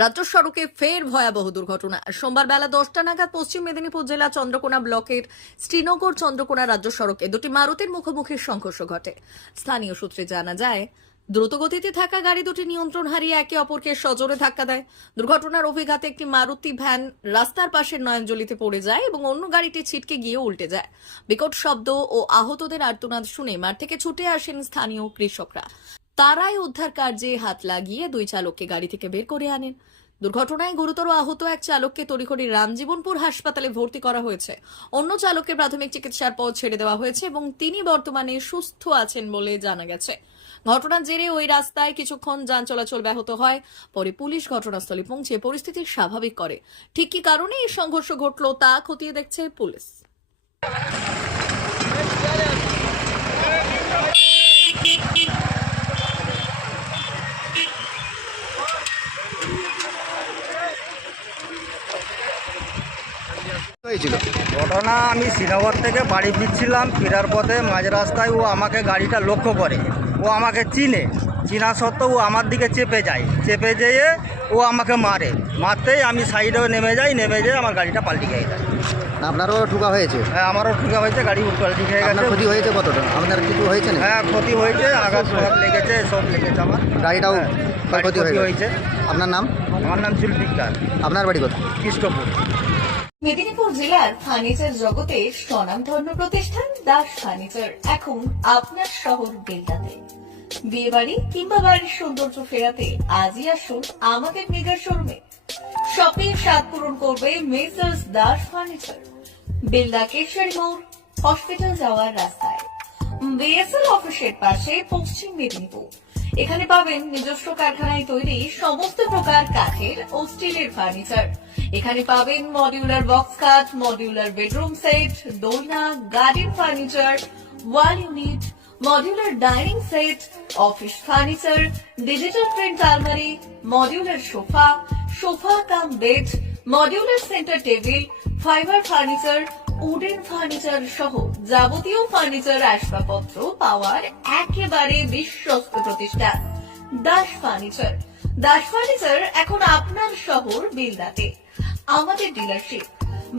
রাজ্য সড়কে ফের ভয়াবহ দুর্ঘটনা। সোমবার বেলা 10টা নাগাদ পশ্চিম মেদিনীপুর জেলা চন্দ্রকোনা ব্লকের শ্রীনগর চন্দ্রকোনা রাজ্য সড়কে দুটি মারুতির মুখোমুখি সংঘর্ষ ঘটে। স্থানীয় সূত্রে জানা যায়, দ্রুতগতিতে থাকা গাড়ি দুটি নিয়ন্ত্রণ হারিয়ে একে অপরকে সজোরে ধাক্কা দেয়। দুর্ঘটনার অভিঘাতে একটি মারুতি ভ্যান রাস্তার পাশের নয়নজলিতে পড়ে যায় এবং অন্য গাড়িটি ছিটকে গিয়ে উল্টে যায়। বিকট শব্দ ও আহতদের আর্তনাদ শুনে মাঠ থেকে ছুটে আসেন স্থানীয় কৃষকরা। তারাই উদ্ধার কার্যে হাত লাগিয়ে দুই চালককে গাড়ি থেকে বের করে আনেন। দুর্ঘটনায় গুরুতর আহত এক চালককে তড়িঘড়ি রামজীবনপুর হাসপাতালে ভর্তি করা হয়েছে। অন্য চালককে প্রাথমিক চিকিৎসার পর ছেড়ে দেওয়া হয়েছে এবং তিনি বর্তমানে সুস্থ আছেন বলে জানা গেছে। ঘটনার জেরে ওই রাস্তায় কিছুক্ষণ যান চলাচল ব্যাহত হয়। পরে পুলিশ ঘটনাস্থলে পৌঁছে পরিস্থিতি স্বাভাবিক করে। ঠিক কি কারণে এই সংঘর্ষ ঘটল তা খতিয়ে দেখছে পুলিশ। হয়েছিল। ঘটনা, আমি শ্রীনগর থেকে বাড়ি ফিরছিলাম। ফেরার পথে মাঝ রাস্তায় ও আমাকে গাড়িটা লক্ষ্য করে। ও আমাকে চিনা সত্ত্বেও ও আমার দিকে চেপে যেয়ে ও আমাকে মারতেই আমি সাইডে নেমে যেয়ে আমার গাড়িটা পাল্টি খেয়ে যায়। আপনারও ঠুকা হয়েছে? হ্যাঁ, আমারও ঠুকা হয়েছে, গাড়ি পাল্টি খেয়ে গেছে। আপনার ক্ষতি হয়েছে কতটা? আপনার কিছু হয়েছে না? হ্যাঁ, ক্ষতি হয়েছে, আঘাত লেগেছে, সব লেগেছে আমার। গাড়িটাও ক্ষতি হয়েছে। আপনার নাম? আমার নাম জুলফিকার। আপনার বাড়ি কোথায়? কৃষ্ণপুর। মেদিনীপুর জেলার ফার্নিচার জগতে স্বনামধন্য প্রতিষ্ঠান দাস ফার্নিচার এখন আপনার শহর বেলদাতে। বিয়ে বাড়ি কিংবা বাড়ির সৌন্দর্য ফেরাতে আজই আসুন আমাদের মেগা শোরুমে। শপিং স্বাদ পূরণ করবে মেসার্স দাস ফার্নিচার, বেলদা কেশরী মোড়, হসপিটাল যাওয়ার রাস্তায়, বিএসএল অফিসের পাশে, পশ্চিম মেদিনীপুর। এখানে পাবেন নিজস্ব কারখানায় তৈরি সমস্ত প্রকার কাঠের ও স্টিলের ফার্নিচার। এখানে পাবেন modular box cut, modular bedroom set, দোলনা, garden furniture, wall unit, modular dining set, office furniture, digital print আলমারি, modular sofa cum bed, modular centre table, fibre furniture, wooden furniture সহ যাবতীয় ফার্নিচার আসবাবপত্র পাওয়ার একেবারে বিশ্বস্ত প্রতিষ্ঠান দাস ফার্নিচার। দাস ফার্নিচার এখন আপনার শহর বেলদাতে। আমাদের dealership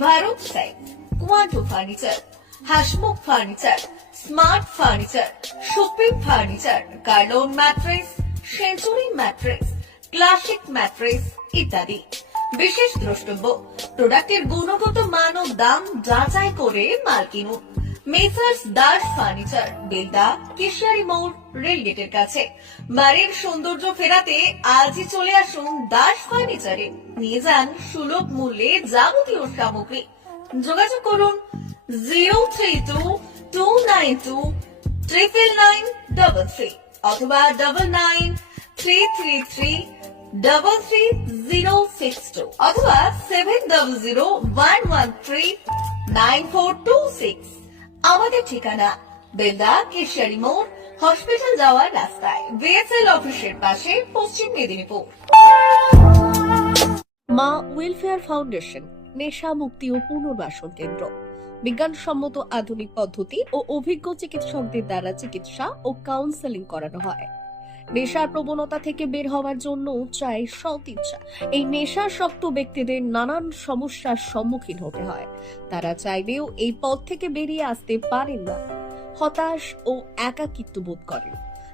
Bharat side, Quanto furniture, Hasmukh furniture, smart furniture, supreme furniture, Kurlon mattress, century mattress, classic mattress ইত্যাদি। বিশেষ দ্রষ্টব্য, প্রোডাক্টের গুণগত মান ও দাম যাচাই করে মাল কিনুন। মেসার্স দাস ফার্নিচার, বেলদা কেশরী মোড়, রেলগেটের কাছে। বাড়ির সৌন্দর্য ফেরাতে আজই চলে আসুন দাস ফার্নিচারে। নিয়ে যান সুলভ মূল্যে যাবতীয় সামগ্রী। যোগাযোগ করুন 03229299933 অথবা 9933333062 অথবা 7001139426। আমাদের ঠিকানা বেলদা কেশরী মোড়, হসপিটাল যাওয়ার রাস্তায়, বিএসএল অফিসের পাশে, পশ্চিম মেদিনীপুর। মা ওয়েলফেয়ার ফাউন্ডেশন নেশা মুক্তি ও পুনর্বাসন কেন্দ্র। বিজ্ঞানসম্মত আধুনিক পদ্ধতি ও অভিজ্ঞ চিকিৎসকদের দ্বারা চিকিৎসা ও কাউন্সেলিং করানো হয়। নেশার প্রবণতা থেকে বের হওয়ার জন্য চাই সৎ ইচ্ছা। এই নেশাসক্ত ব্যক্তিদের নানান সমস্যার সম্মুখীন হতে হয়। তারা চাইলেও এই পথ থেকে বেরিয়ে আসতে পারেন না, হতাশ ও একাকিত্ব বোধ করেন।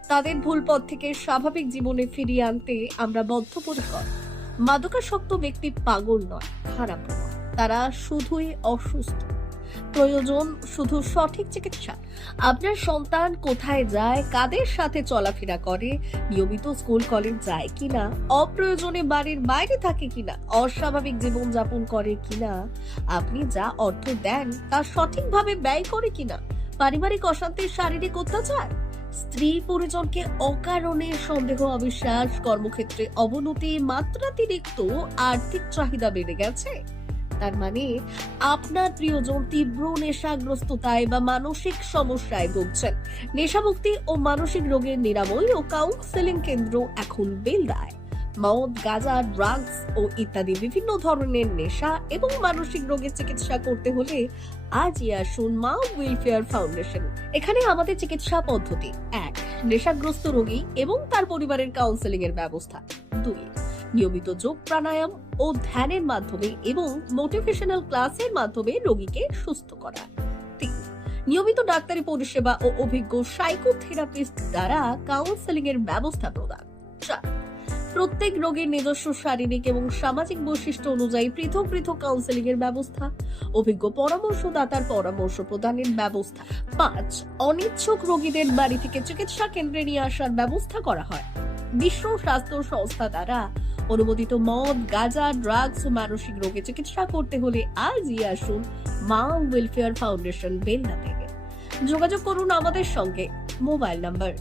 তাদের ভুল পথ থেকে স্বাভাবিক জীবনে ফিরিয়ে আনতে আমরা বদ্ধপরিকর। মাদকাসক্ত ব্যক্তি পাগল নয়, খারাপ নয়, তারা শুধুই অসুস্থ। প্রয়োজন শুধু সঠিক চিকিৎসা। আপনার সন্তান কোথায় যায়, কাদের সাথে চলাফেরা করে, নিয়মিত স্কুল কলেজ যায় কিনা, অপ্রয়োজনে বাড়ির বাইরে থাকে কিনা, অস্বাভাবিক জীবন যাপন করে কিনা, আপনি যা অর্থ দেন তা সঠিকভাবে ব্যয় করে কিনা, পারিবারিক অশান্তি, শারীরিক অত্যাচার, স্ত্রী পরিজনকে অকারণে সন্দেহ, অবিশ্বাস, কর্মক্ষেত্রে অবনতি, মাত্রাতিরিক্ত আর্থিক চাহিদা বেড়ে গেছে, তার মানে আপনার প্রিয়জন তীব্র নেশাগ্রস্ততায় বা মানসিক সমস্যায় ভুগছেন। নেশামুক্তি ও মানসিক রোগের নিরাময় ও কাউন্সেলিং কেন্দ্র এখন বেলদায়। মদ, গাঁজা, ড্রাগস ও ইত্যাদি বিভিন্ন ধরনের নেশা এবং মানসিক রোগের চিকিৎসা করতে হলে আজই আসুন মা ওয়েলফেয়ার ফাউন্ডেশন। এখানে আমাদের চিকিৎসা পদ্ধতি: 1. নেশাগ্রস্ত রোগী এবং তার পরিবারের কাউন্সেলিং এর ব্যবস্থা। 2. নিয়মিত যোগ প্রাণায়াম ও ধ্যানের মাধ্যমে এবং মোটিভেশনাল ক্লাসের মাধ্যমে রোগীকে সুস্থ করা। 3. নিয়মিত ডাক্তারি পরিষেবা ও অভিজ্ঞ সাইকোথেরাপিস্ট দ্বারা কাউন্সেলিং এর ব্যবস্থা প্রদান। 4. প্রত্যেক রোগীর নিজস্ব শারীরিক এবং সামাজিক বৈশিষ্ট্য অনুযায়ী পৃথক পৃথক কাউন্সেলিং এর ব্যবস্থা, অভিজ্ঞ পরামর্শদাতার পরামর্শ প্রদানের ব্যবস্থা। 5. অনিচ্ছুক রোগীদের বাড়ি থেকে চিকিৎসা কেন্দ্রে নিয়ে আসার ব্যবস্থা করা হয়। বিশ্ব স্বাস্থ্য সংস্থা দ্বারা অনুমোদিত মদ, গাঁজা, ড্রাগস ও মানসিক রোগে চিকিৎসা করতে হলে আজই আসুন মা ওয়েলফেয়ার ফাউন্ডেশন বেলদা থেকে। যোগাযোগ করুন আমাদের সঙ্গে। Mobile number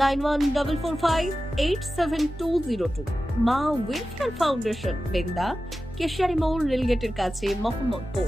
9144587202। মা ওয়েলফেয়ার ফাউন্ডেশন বেলদা, কেশিয়ারি মোড়, রেলগেটের কাছে, মোহাম্মদপুর।